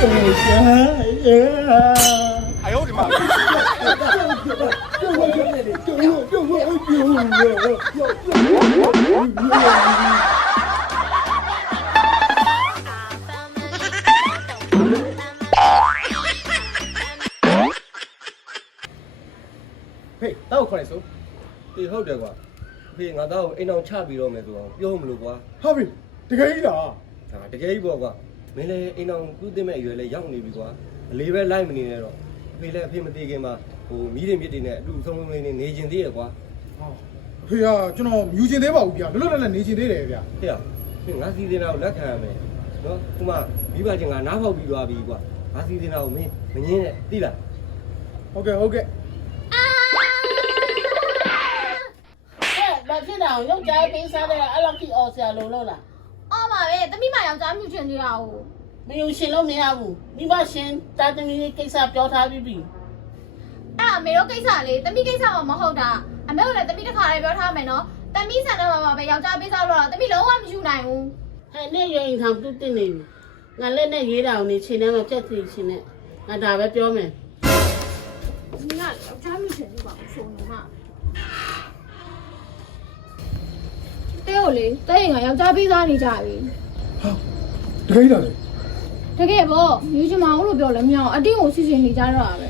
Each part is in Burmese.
哎呦我的妈！ ဖေးတောက်ခေါ်လိုက်စို့ဒီဟုတ်တယ်ကွာဖေးငါတော့အိမ်အောင်ချပြီးတော့မယ်ဆိုတော့ပြောမလို့ကွာ ဟာပြီတကယ်ကြီးလား ဟာတကယ်ကြီးပေါ့ကွာမင်းလည်းအိမ်အောင်သူ့တင်မဲ့အရွယ်လည်းရောက်နေပြီကွာအလေးပဲလိုက်မနေနဲ့တော့ဖေးလည်းအဖေမသေးခင်မှာဟိုမီးတွေမြစ်တွေနဲ့အတူဆုံးလုံးလေးနေကျင်သေးရကွာ ဟာဖေကကျွန်တော်မြူကျင်သေးပါဘူးဗျာဘယ်လိုလဲနေကျင်သေးတယ်ဗျာ ဖေးဖေးငါစီတင်တာကိုလက်ခံရမယ်နော်ခုမှမိဘချင်းကနားပေါက်ပြီးသွားပြီကွာငါစီတင်တာကိုမင်းမငင်းနဲ့သိလား ဟုတ်ကဲ့ဟုတ်ကဲ့ ဘာဖြစ်တာရုပ်ကြိုက်ပေးစားတဲ့အဲ့လောက်ကြီးအော်ဆရာလို့လို့လား အော်ပါပဲတမိမယောက်ျားမြူချင်သေးတာကို မယုံရှင်လို့မရဘူးမိဘရှင်တာသမီးကိစ္စပြောထားပြီးပြီ အဲ့ဒါအမေတို့ကိစ္စလေတမိကိစ္စမှမဟုတ်တာအမေတို့လည်းတမိတစ်ခါလေးပြောထားမယ်နော်တမိဆန်တော့မှာပဲယောက်ျားပေးစားလို့တော့တမိလုံးဝမယူနိုင်ဘူး ဟဲ့နဲ့ရင်ထောင်တူးတင်နေပြီငါလက်နဲ့ရေးတာကိုနေချိန်ထဲမှာပြက်စီရှင်နဲ့ငါဒါပဲပြောမယ် ဒီကယောက်ျားမြူချင်သေးပါဘူးဆိုနေမှာတဲကိုလေတဲရင်ကယောက်ျားပေးစားနေကြပြီ ဟာတကယ်ကြီးလားလေ တကယ်ပေါ့မြူချင်မအောင်လို့ပြောလဲမရအောင်အတင်းကိုစီစဉ်နေကြတော့တာပဲ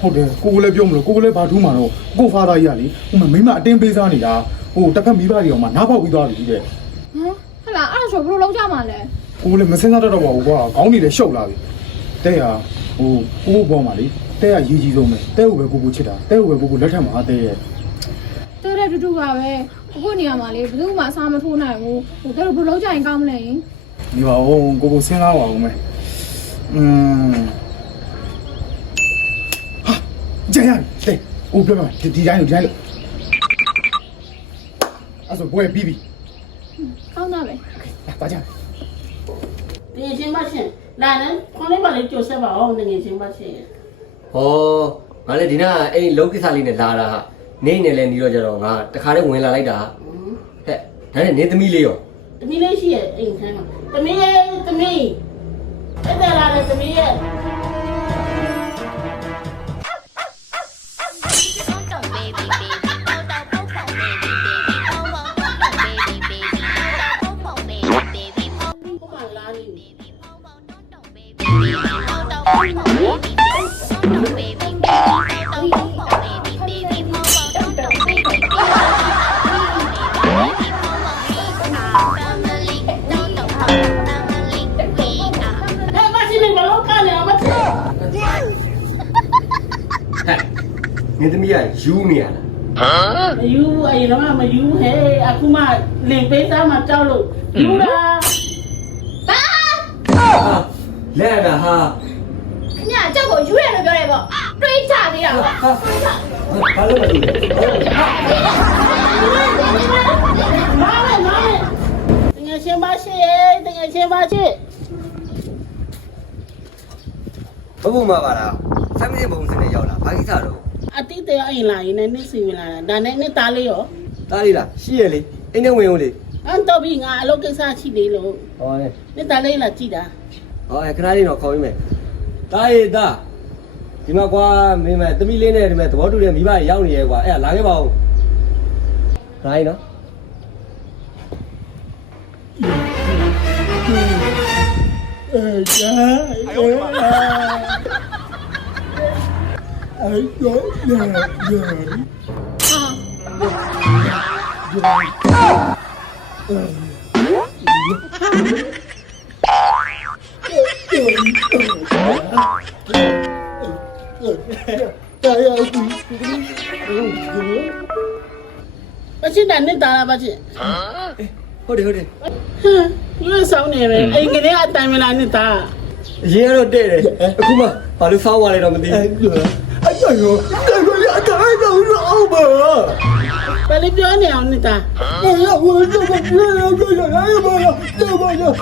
ဟုတ်တယ်ကိုကလည်းပြောမလို့ကိုကလည်းဘာထူးမှာတော့ကိုဖာသားကြီးကလေဟိုမိမအတင်းပေးစားနေတာဟိုတစ်ဖက်မိဘတွေအောင်မှနားပေါက်ပြီးသွားပြီတဲ့ ဟမ်ဟလာအဲ့ဒါဆိုဘယ်လိုလုပ်ကြမှာလဲ ကိုကလည်းမစင်းစားတတ်တော့ပါဘူးကွာခေါင်းနေလည်းရှုပ်လာပြီတဲ့ဟာဟိုကိုပေါ်မှာလေတဲ့ကရေးကြီးဆုံးပဲတဲ့ကိုပဲကိုချစ်တာတဲ့ကိုပဲကိုလက်ထက်မှာတဲ့ရဲ့ တဲတဲ့တူတူပါပဲအခုနေရာမှာလေဘယ်သူမှအစားမထိုးနိုင်ဘူးဟိုတဲတို့ဘယ်လိုလုပ်ကြရင်ကောင်းမလဲယင် ဒီပါဦးကိုစဉ်းစားပါဦးမယ်ဟာကြရတဲ့ကိုပြောပါဒီတိုင်းလို့အဲ့ဆိုဘွယ်ပြီးပြီ ကောင်းတာပဲ တာကြ ဒီရှင်မရှင်လာနဲ့ခေါင်းလေးပါလေးကြိုဆက်ပါအောင်ငွေရှင်မရှင် ဟောငါလည်းဒီနာအဲ့လုံးကိစ္စလေးနဲ့လာတာဟာနေနေလဲနေတော့ကြတော့ငါတခါတည်းဝင်လာလိုက်တာဟဲ့ဒါနဲ့နေသမီးလေးရော သမီးလေးရှိရဲ့အိမ်ထဲမှာသမီးရဲ့သမီးအဲ့ဒါလာတဲ့သမီးရဲ့ နေသမီးကယူနေရလား မယူအရင်တော့မယူဟဲ့အခုမှလင်ပေးသားမှကြောက်လို့ယူတာ လဲတာဟာ ခင်ဗျာကြောက်ကိုယူရတယ်လို့ပြောတယ်ပေါ့တွေးချသေးတာပေါ့ ဘာလို့မလုပ်လဲ မားမယ်တကယ်ရှင်ပါရှိတကယ်ရှင်ပါရှိ ဘဘမပါလားဆမ်းမင်းဘုံစနေရောက်လာဘာကိစ္စတော့ အတိတ်အိမ်လာရင်လည်းနေ့စီဝင်လာတာဒါနဲ့နေ့သားလေးရော တားလေးလားရှိရလေအိမ်နဲ့ဝင်ဦးလေ အန်တော့ပြီးငါအလုပ်ကိစ္စရှိသေးလို့ ဟောလေ နေ့သားလေးလာကြည့်တာ ဟောခဏလေးတော့ခေါ်ပြီးမယ်တားရေးတာဒီမှာကွာမင်းမသမီးလေးနဲ့ဒီမှာသဘောတူတဲ့မိဘတွေရောက်နေရဲကွာအဲ့ဒါလာခဲ့ပါဦးခဏလေးနော်ကြာ 哎呦我的妈！ အဲ့တော့ဘာရှိတာနေ့သားလားဘာရှိ ဟုတ်တယ် ဟမ်ဒီဆောင်နေပဲအိမ်ကလေးအတိုင်မလားနေ့သား အရင်ကတော့တဲ့တယ်အခုမှဘာလို့စောင်းသွားလဲတော့မသိဘူး အဲ့တော့ရောရအတိုင်းတော့အောင်ပါ ဘာလို့ပြောနေအောင်နေ့သား အဲ့ရဝတ်တော့ပြောရပါလားတော့ပါရော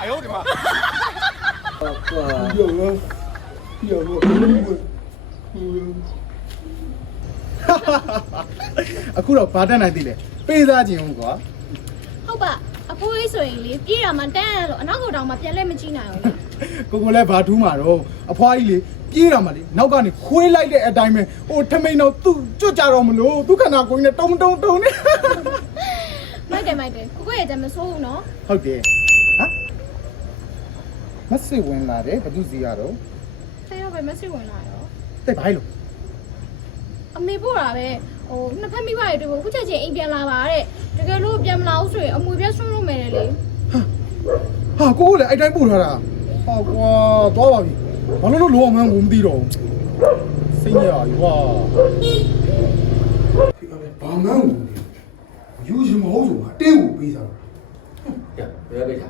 哎呦我的妈！ ကွာ 有啊，有啊。အခုတော့ဘာတက်နိုင်သေးလဲပေးစားခြင်းဟုတ်ကွာ ဟုတ်ပါအဖိုးလေးဆိုရင်လေပြေးတာမှတန်းရလို့အနောက်ကောင်မှပြန်လဲမကြည့်နိုင်ဘူးလေ ကိုလည်းဘာထူးမှာတော့အဖွားကြီးလေပြေးတာမှလေနောက်ကနေခွေးလိုက်တဲ့အတိုင်းပဲဟိုထမိန်တော့သူ့ကြွကြတော့မလို့သူခန္ဓာကိုယ်နဲ့တုံတုံတုံနေ မိုက်တယ်ကိုရဲ့တမဆိုးဘူးနော် ဟုတ်တယ်ဟာမဆိတ်ဝင်လာတယ်ဘသူစီရတော့ ဆရာပဲမစိဝင်လာရော တဲ့ဘိုင်းလို့ အမေပို့တာပဲဟိုနှစ်ဖက်မိဘတွေတို့ခုချက်ချင်းအိမ်ပြန်လာပါတဲ့တကယ်လို့ပြန်မလာဘူးဆိုရင်အမွေပြဆွလို့မယ်လေ ဟာကိုလည်းအဲ့တိုင်းပို့ထားတာဟာကွာသွားပါပြီဘာလို့လောမှန်းကိုမသိတော့စိတ်ညစ်ရွာဘာမှန်းကိုယူချင်မဟုတ်ဆိုငါတင်းကိုပေးစား ရဘယ်ပဲချာ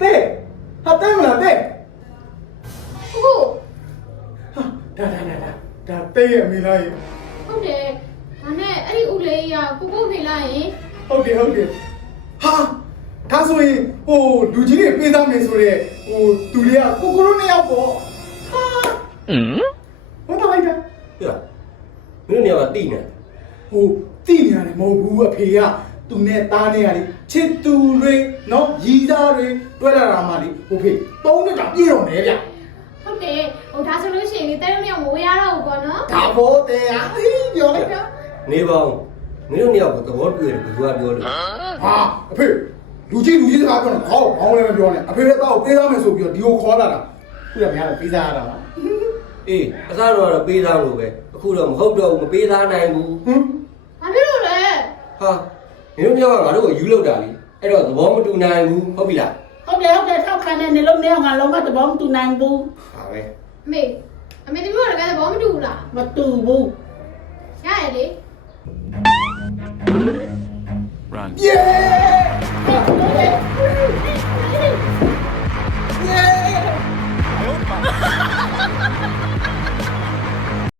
တဲ့ဟာတဲ့မလားတဲ့ ကို ဒါတဲ့ရဲ့အမေလားရဲ့ ဟုတ်တယ်ဒါနဲ့အဲ့ဒီဦးလေးကကိုဖေးလိုက်ရင် ဟုတ်တယ်ဟာဒါဆိုရင်ဟိုလူကြီးတွေပေးစားမယ်ဆိုတော့ဟိုသူတွေကကိုကိုတို့နှစ်ယောက်ပေါ့ဟာဘာတော့လိုက်တာ ပြမင်းတို့နေရာမှာတိနေ ဟိုတိနေရတယ်မဟုတ်ဘူးအဖေကသူနဲ့သားနဲ့ကလေချစ်သူတွေနော်ရီသားတွေတွေ့လာတာမှလေဟိုဖေ3နှစ်တာပြည့်တော့မယ်ဗျ ဟုတ်တယ်ဟိုဒါဆိုလို့ရှိရင်လေတဲရုံမြောင်မဝေးရတော့ဘူးပေါ့နော် ဒါဘောတဲ့ဟာပြောလိုက်တာ နေပေါင်းမင်းတို့နေရာကိုသဘောတူရတယ်ဘယ်သူကပြောလို့ ဟာအဖေလူကြီးစကားပြောတော့ခေါင်းလည်းမပြောနဲ့အဖေလည်းတော့ပေးသားမယ်ဆိုပြီးတော့ဒီကိုခေါ်လာတာခုလည်းမရတော့ပေးစားရတာပါ အေးအစားတော့ပေးသားလို့ပဲအခုတော့မဟုတ်တော့ဘူးမပေးသားနိုင်ဘူး ဟမ် ဘာဖြစ်လို့လဲ ဟာမင်းတို့မြောက်ကငါတို့ကိုယူလောက်တာလေအဲ့တော့သဘောမတူနိုင်ဘူးဟုတ်ပြီလား ဟုတ်တယ်ထောက်ခံတဲ့နေလုံးနေအောင်ငါလုံးဝသဘောမတူနိုင်ဘူး ဟာပဲ အမေသမီးတို့လည်းဘောမတူဘူးလား မတူဘူး ရရလေ Run. ယေ